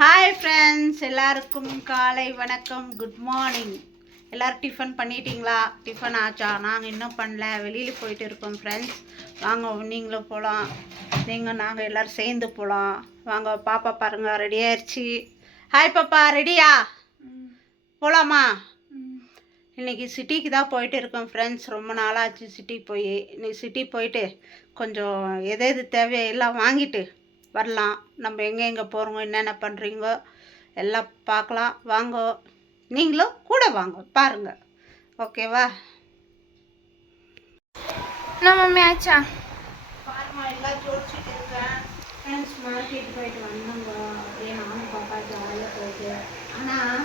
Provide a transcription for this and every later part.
Hi friends, எல்லாருக்கும் காலை வணக்கம். Good morning. எல்லோரும் டிஃபன் பண்ணிட்டீங்களா? டிஃபன் ஆச்சா? நாங்கள் இன்னும் பண்ணல, வெளியில் போயிட்டு இருக்கோம் ஃப்ரெண்ட்ஸ். வாங்க, நீங்களும் போகலாம். நாங்கள் எல்லோரும் சேர்ந்து போகலாம். வாங்க. பாப்பா பாருங்கள், ரெடி ஆயிடுச்சு. ஹாய் பாப்பா, ரெடியா? போகலாமா? இன்றைக்கி சிட்டிக்கு தான் போயிட்டு இருக்கோம் ஃப்ரெண்ட்ஸ். ரொம்ப நாளாச்சு சிட்டிக்கு போய். இன்னைக்கு சிட்டி போயிட்டு கொஞ்சம் எது தேவையோ எல்லாம் வாங்கிட்டு வரலாம். நம்ம எங்கே போகிறோங்க, என்னென்ன பண்ணுறீங்க எல்லாம் பார்க்கலாம். வாங்க, நீங்களும் கூட வாங்க, பாருங்கள். ஓகேவா? நம்ம மேட்சா பாருமா, எல்லாம் ஜோடிச்சுட்டு இருக்கேன் ஃப்ரெண்ட்ஸ். மார்க்கெட் போயிட்டு வந்தோங்க. அப்படியே நானும் பாப்பா ஜாலியாக போயிட்டு. ஆனால்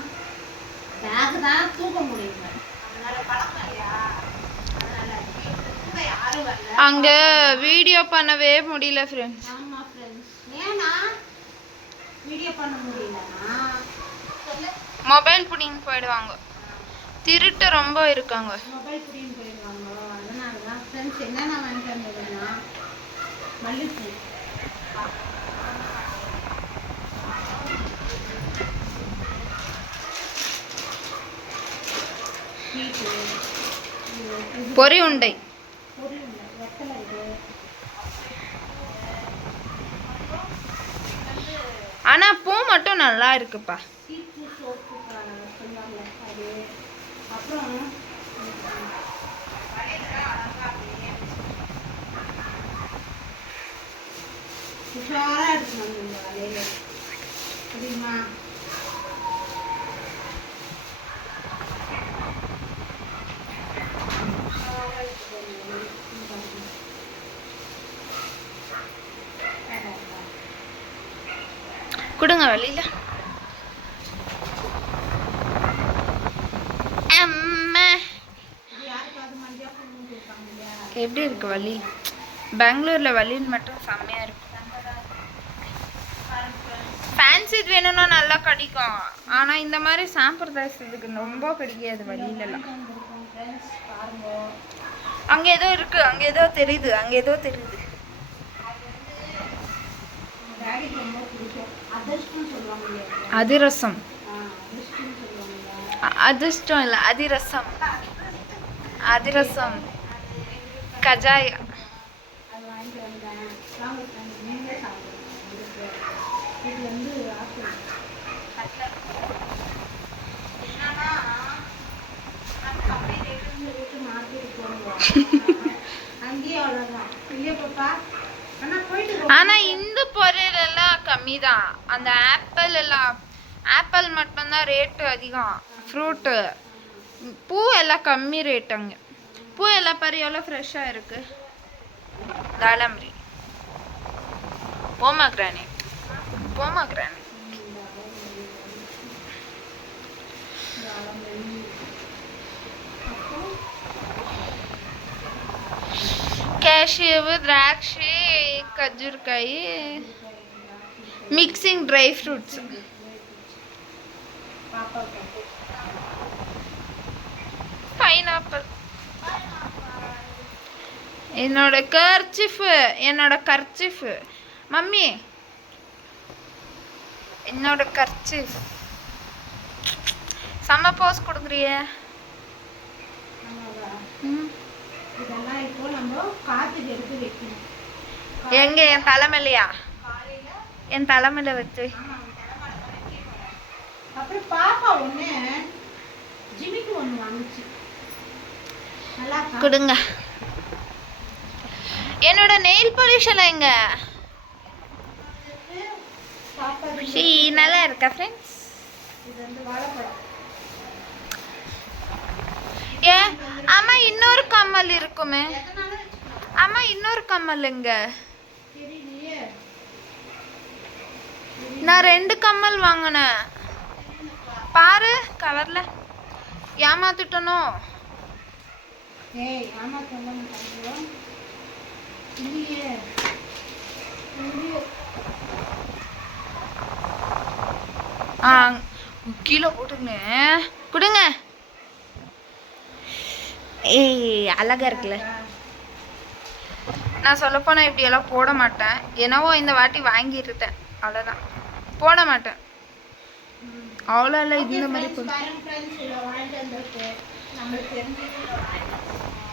பேக் தான் தூக்க முடியுங்க, அதனால் பழக்கம் இல்லையா, அதனால் தூக்க யாரும் வரல. அங்கே வீடியோ பண்ணவே முடியல ஃப்ரெண்ட்ஸ். ஆமாம் ஃப்ரெண்ட்ஸ். ஏன்னா வீடியோ பண்ண முடியலன்னா மொபைல் பிடிங்க போயிடுவாங்க, திருட்டு ரொம்ப இருக்காங்க. மொபைல் பிடிங்க போயிடுவாங்க. அதனால தான் ஃப்ரெண்ட்ஸ். என்னென்ன வாங்கிட்டு வந்ததுன்னா மல்லிப்பூ, பொரி உண்டை, வெத்தலை, ஆனா பூ மட்டும் நல்லா இருக்குப்பா. சீப்பு சோப்பு சொல்லுவாங்க அது. அப்புறம் உஷாராக இருக்கணும் இந்த வேலையில், தெரியுமா? கொடுங்க வழியில. எப்படி இருக்கு வழி? பெங்களூர்ல வழின்னு மட்டும் செம்மையா இருக்கும். ஃபேன்சி வேணும்னா நல்லா கிடைக்கும், ஆனா இந்த மாதிரி சாம்பிரதாயத்துக்கு ரொம்ப கிடைக்காது வழியிலலாம். அங்க ஏதோ இருக்கு, அங்க ஏதோ தெரியுது, அங்க ஏதோ தெரியுது. அதிரசம், அதிர்ஷ்டம் இல்லை, அதிரசம், அதிரசம், கஜாயா. ஆனா இந்த பொருள் எல்லாம் கம்மி தான். அந்த ஆப்பிள் எல்லாம், ஆப்பிள் மட்டும்தான் ரேட்டு அதிகம். ஃப்ரூட்டு, பூ எல்லாம் கம்மி ரேட். அங்கே பூ எல்லாம் பாரு எவ்வளோ ஃப்ரெஷ்ஷாக இருக்கு. தாளம்பரி, போமாகிரானேட், போமாகிரானேட், கேஷ்யூ, திராட்சை, கஜூர்காய், மிக்சிங் ட்ரை ஃப்ரூட்ஸ். பைனாப்பிள். என்னோட கர்ச்சிஃப் மம்மி, என்னோட கர்ச்சிஃப். செம்ம போஸ் கொடுக்குறிய. எங்க என் தலைமையிலையா? என் தலைமையில வச்சு. அப்புறம் பாப்பா ஒண்ணு ஜிமிக்கு ஒண்ணு வாங்குச்சு. கொடுங்க. என்னோட நெயில் பாலிஷ் எல்லாம் எங்க? நல்லா இருக்கா ஃப்ரெண்ட்ஸ்? ஏன் ஆமா, இன்னொரு கம்மல் இருக்குமே. ஆமா, இன்னொரு கம்மல் எங்க? நான் 2 கம்மல் வாங்கினேன் பாரு கவர்ல. ஏமாத்திட்டனோ? கீழே போட்டுங்க. கொடுங்க. ஏய், அழகா இருக்குல்ல. நான் சொல்லப்போனால் இப்படியெல்லாம் போட மாட்டேன். என்னவோ இந்த வாட்டி வாங்கியிருந்தேன், அவ்வளோதான். போட மாட்டேன். அவ்வளோ இல்லை இந்த மாதிரி பாருங்க ஃப்ரெண்ட்ஸ் இவ்வளோ வாங்கிட்டு வந்திருக்கு நம்மளுக்கு தெரிஞ்சது இவ்வளோ வாங்கிட்டு வந்திருக்கோம்